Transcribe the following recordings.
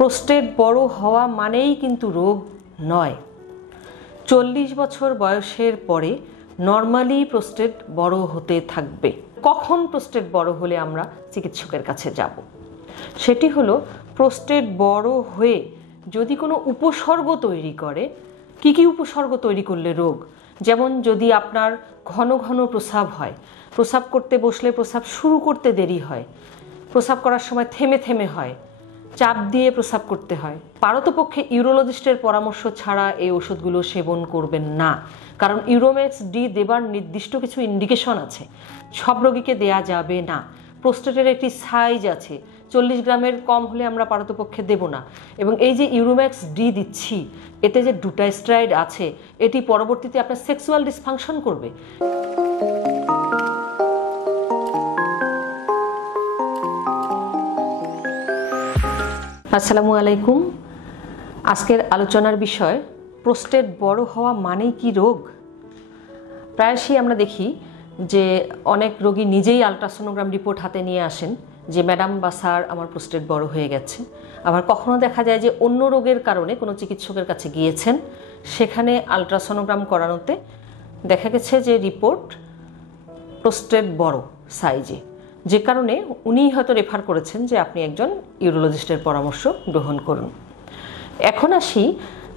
Prostate বড় হওয়া মানেই কিন্তু রোগ নয়। 40 বছর বয়সের পরে নর্মালি প্রোস্টেট বড় হতে থাকবে। কখন প্রোস্টেট বড় হলে আমরা চিকিৎসকের কাছে যাব? সেটি হলো প্রোস্টেট বড় হয়ে যদি কোনো উপসর্গ তৈরি করে। কি কি উপসর্গ তৈরি করলে রোগ? যেমন যদি আপনার ঘন ঘন প্রস্রাব হয়, প্রস্রাব করতে বসলে প্রস্রাব শুরু করতে দেরি হয়, প্রস্রাব করার সময় থেমে থেমে হয়, চাপ দিয়ে প্রস্রাব করতে হয়, পারতপক্ষে ইউরোলজিস্টের পরামর্শ ছাড়া এই ওষুধগুলো সেবন করবেন না। কারণ ইউরোম্যাক্স ডি দেবার নির্দিষ্ট কিছু ইন্ডিকেশন আছে, সব রোগীকে দেয়া যাবে না। প্রোস্টেটের একটি সাইজ আছে, 40 গ্রামের কম হলে আমরা পারতপক্ষে দেব না। এবং এই যে ইউরোম্যাক্স ডি দিচ্ছি, এতে যে ডুটাস্টেরয়েড আছে, এটি পরবর্তীতে আপনার সেক্সুয়াল ডিসফাংশন করবে। আসসালামু আলাইকুম। আজকের আলোচনার বিষয় প্রোস্টেট বড় হওয়া মানেই কি রোগ। প্রায়শই আমরা দেখি যে অনেক রোগী নিজেই আলট্রাসোনোগ্রাম রিপোর্ট হাতে নিয়ে আসেন যে ম্যাডাম বা স্যার আমার প্রোস্টেট বড় হয়ে গেছে। আবার কখনো দেখা যায় যে অন্য রোগের কারণে কোনো চিকিৎসকের কাছে গিয়েছেন, সেখানে আলট্রাসোনোগ্রাম করানোতে দেখা গেছে যে রিপোর্ট প্রোস্টেট বড় সাইজে, যে কারণে উনি হয়তো রেফার করেছেন যে আপনি একজন ইউরোলজিস্টের পরামর্শ গ্রহণ করুন। এখন আসি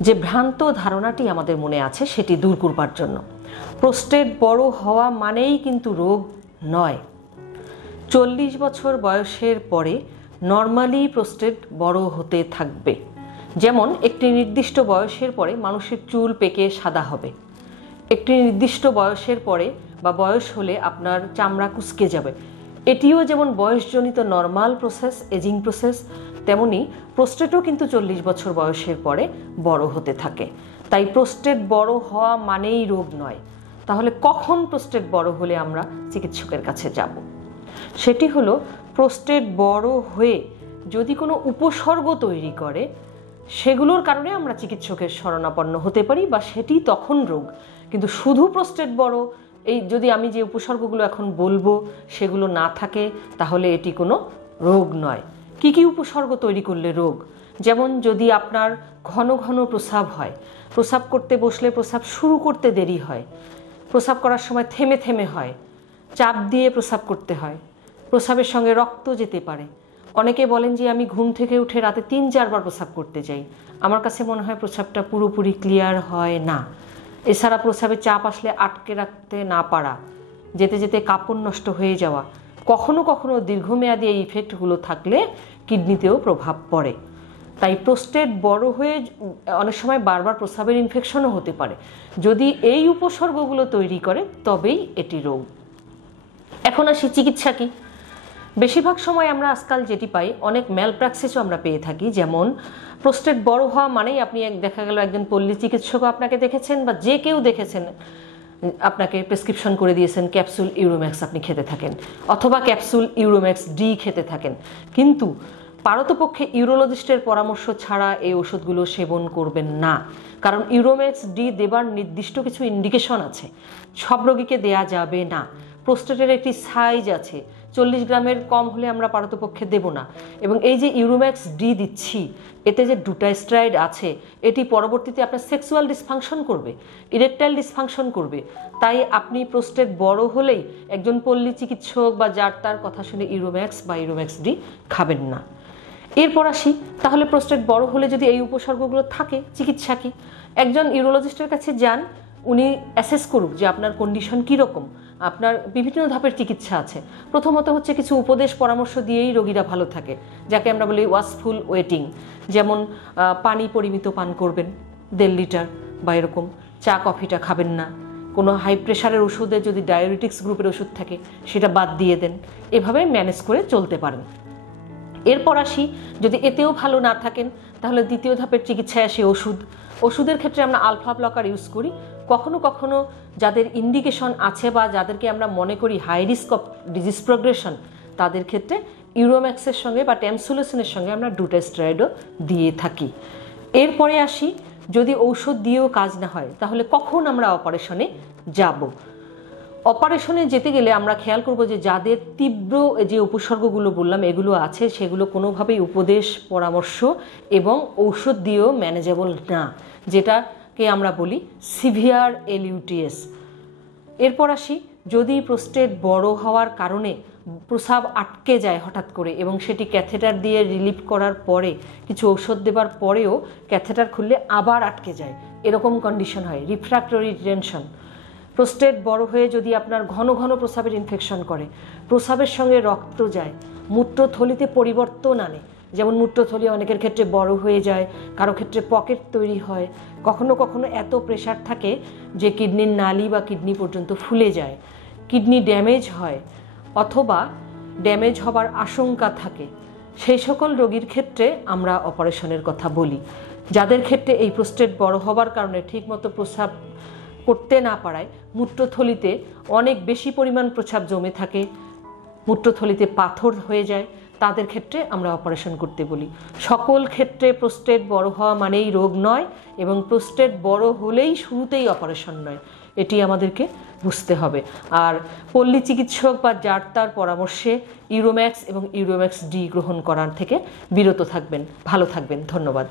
যে ভ্রান্ত ধারণাটি আমাদের মনে আছে সেটি দূর করবার জন্য। প্রোস্টেট বড় হওয়া মানেই কিন্তু রোগ নয়। 40 বছর বয়সের পরে নর্মালি প্রোস্টেট বড় হতে থাকবে। যেমন একটি নির্দিষ্ট বয়সের পরে মানুষের চুল পেকে সাদা হবে, একটি নির্দিষ্ট বয়সের পরে বা বয়স হলে আপনার চামড়া কুঁচকে যাবে। এটিও যেমন বয়সজনিত নর্মাল প্রসেস, এজিং প্রসেস, তেমনি প্রোস্টেটও কিন্তু 40 বছর বয়সের পরে বড় হতে থাকে। তাই প্রোস্টেট বড় হওয়া মানেই রোগ নয়। তাহলে কখন প্রোস্টেট বড় হলে আমরা চিকিৎসকের কাছে যাব? সেটি হলো প্রোস্টেট বড় হয়ে যদি কোনো উপসর্গ তৈরি করে, সেগুলোর কারণে আমরা চিকিৎসকের শরণাপন্ন হতে পারি বা সেটি তখন রোগ। কিন্তু শুধু প্রোস্টেট বড়, এই যদি আমি যে উপসর্গগুলো এখন বলবো সেগুলো না থাকে, তাহলে এটি কোনো রোগ নয়। কি কি উপসর্গ তৈরি করলে রোগ? যেমন যদি আপনার ঘন ঘন প্রস্রাব হয়, প্রস্রাব করতে বসলে প্রস্রাব শুরু করতে দেরি হয়, প্রস্রাব করার সময় থেমে থেমে হয়, চাপ দিয়ে প্রস্রাব করতে হয়, প্রস্রাবের সঙ্গে রক্ত যেতে পারে। অনেকে বলেন যে আমি ঘুম থেকে উঠে রাতে 3-4 বার প্রস্রাব করতে যাই, আমার কাছে মনে হয় প্রস্রাবটা পুরোপুরি ক্লিয়ার হয় না। এছাড়া প্রস্রাবে চাপ আসলে আটকে রাখতে না পারা, যেতে যেতে কাপড় নষ্ট হয়ে যাওয়া, কখনো কখনো দীর্ঘমেয়াদী এই ইফেক্টগুলো থাকলে কিডনিতেও প্রভাব পড়ে। তাই প্রোস্টেট বড় হয়ে অনেক সময় বারবার প্রস্রাবের ইনফেকশনও হতে পারে। যদি এই উপসর্গগুলো তৈরি করে তবেই এটি রোগ। এখন আসি চিকিৎসা কি। বেশিরভাগ সময় আমরা আজকাল যেটি পাই, অনেক ম্যালপ্র্যাকসিসও আমরা পেয়ে থাকি। যেমন প্রোস্টেট বড় হওয়া মানেই আপনি দেখা গেল একজন পল্লী চিকিৎসকও আপনাকে দেখেছেন বা যে কেউ দেখেছেন, আপনাকে প্রেসক্রিপশন করে দিয়েছেন ক্যাপসুল ইউরোম্যাক্স আপনি খেতে থাকেন, অথবা ক্যাপসুল ইউরোম্যাক্স ডি খেতে থাকেন। কিন্তু পারতপক্ষে ইউরোলজিস্টের পরামর্শ ছাড়া এই ওষুধগুলো সেবন করবেন না। কারণ ইউরোম্যাক্স ডি দেবার নির্দিষ্ট কিছু ইন্ডিকেশন আছে, সব রোগীকে দেয়া যাবে না। প্রোস্টেটের একটি সাইজ আছে, 40 গ্রামের কম হলে আমরা পারতপক্ষে দেব না। এবং এই যে ইউরোম্যাক্স ডি দিচ্ছি, এতে যে ডুটাস্টেরয়েড আছে, এটি পরবর্তীতে আপনার সেক্সুয়াল ডিসফাংশন করবে, ইরেকটাইল ডিসফাংশন করবে। তাই আপনি প্রোস্টেট বড় হলেই একজন পল্লী চিকিৎসক বা যার তার কথা শুনে ইউরোম্যাক্স বা ইউরোম্যাক্স ডি খাবেন না। এরপর আসি, তাহলে প্রোস্টেট বড় হলে যদি এই উপসর্গগুলো থাকে, চিকিৎসা কি? একজন ইউরোলজিস্টের কাছে যান, উনি অ্যাসেস করুক যে আপনার কন্ডিশন কীরকম। আপনার বিভিন্ন ধাপের চিকিৎসা আছে। প্রথমত হচ্ছে কিছু উপদেশ পরামর্শ দিয়েই রোগীরা ভালো থাকে, যাকে আমরা বলি ওয়াচফুল ওয়েটিং। যেমন পানি পরিমিত পান করবেন 1.5 লিটার বা এরকম, চা কফিটা খাবেন না, কোনো হাই প্রেশারের ওষুধে যদি ডায়াবেটিক্স গ্রুপের ওষুধ থাকে সেটা বাদ দিয়ে দেন, এভাবে ম্যানেজ করে চলতে পারেন। এরপর আসি, যদি এতেও ভালো না থাকেন তাহলে দ্বিতীয় ধাপের চিকিৎসায় আসে ওষুধ। ওষুধের ক্ষেত্রে আমরা আলফা ব্লকার ইউজ করি। কখনো কখনো যাদের ইন্ডিকেশন আছে বা যাদেরকে আমরা মনে করি high risk of disease progression, তাদের ক্ষেত্রে ইউরোম্যাক্সের সঙ্গে বা ট্যামসুলোসিনের সঙ্গে আমরা ডুটাস্টেরয়েডও দিয়ে থাকি। এরপরে আসি, যদি ঔষধ দিয়েও কাজ না হয় তাহলে কখন আমরা অপারেশনে যাব। অপারেশনে যেতে গেলে আমরা খেয়াল করব যে যাদের তীব্র যে উপসর্গগুলো বললাম এগুলো আছে, সেগুলো কোনোভাবেই উপদেশ, পরামর্শ এবং ঔষধ দিয়েও ম্যানেজেবল না, যেটাকে আমরা বলি সিভিয়ার এলইউটিএস। এরপর আসি, যদি প্রোস্টেট বড় হওয়ার কারণে প্রস্রাব আটকে যায় হঠাৎ করে এবং সেটি ক্যাথেটার দিয়ে রিলিভ করার পরে, কিছু ঔষধ দেবার পরেও ক্যাথেটার খুললে আবার আটকে যায়, এরকম কন্ডিশন হয়, রিফ্র্যাক্টরি রিটেনশন। প্রোস্টেট বড় হয়ে যদি আপনার ঘন ঘন প্রস্রাবের ইনফেকশন করে, প্রস্রাবের সঙ্গে রক্ত যায়, মূত্রথলিতে পরিবর্তন আনে, যেমন মূত্রথলি অনেকের ক্ষেত্রে বড় হয়ে যায়, কারো ক্ষেত্রে পকেট তৈরি হয়, কখনো কখনো এত প্রেশার থাকে যে কিডনির নালি বা কিডনি পর্যন্ত ফুলে যায়, কিডনি ড্যামেজ হয় অথবা ড্যামেজ হবার আশঙ্কা থাকে, সেই সকল রোগীর ক্ষেত্রে আমরা অপারেশনের কথা বলি। যাদের ক্ষেত্রে এই প্রোস্টেট বড় হবার কারণে ঠিকমতো প্রস্রাব করতে না পারায় মূত্রথলিতে অনেক বেশি পরিমাণ প্রস্রাব জমে থাকে, মূত্রথলিতে পাথর হয়ে যায়, তাদের ক্ষেত্রে আমরা অপারেশন করতে বলি। সকল ক্ষেত্রে প্রোস্টেট বড় হওয়া মানেই রোগ নয়, এবং প্রোস্টেট বড় হলেই শুরুতেই অপারেশন নয়, এটি আমাদেরকে বুঝতে হবে। আর পল্লী চিকিৎসক বা যার তার পরামর্শে ইউরোম্যাক্স এবং ইউরোম্যাক্স ডি গ্রহণ করার থেকে বিরত থাকবেন। ভালো থাকবেন, ধন্যবাদ।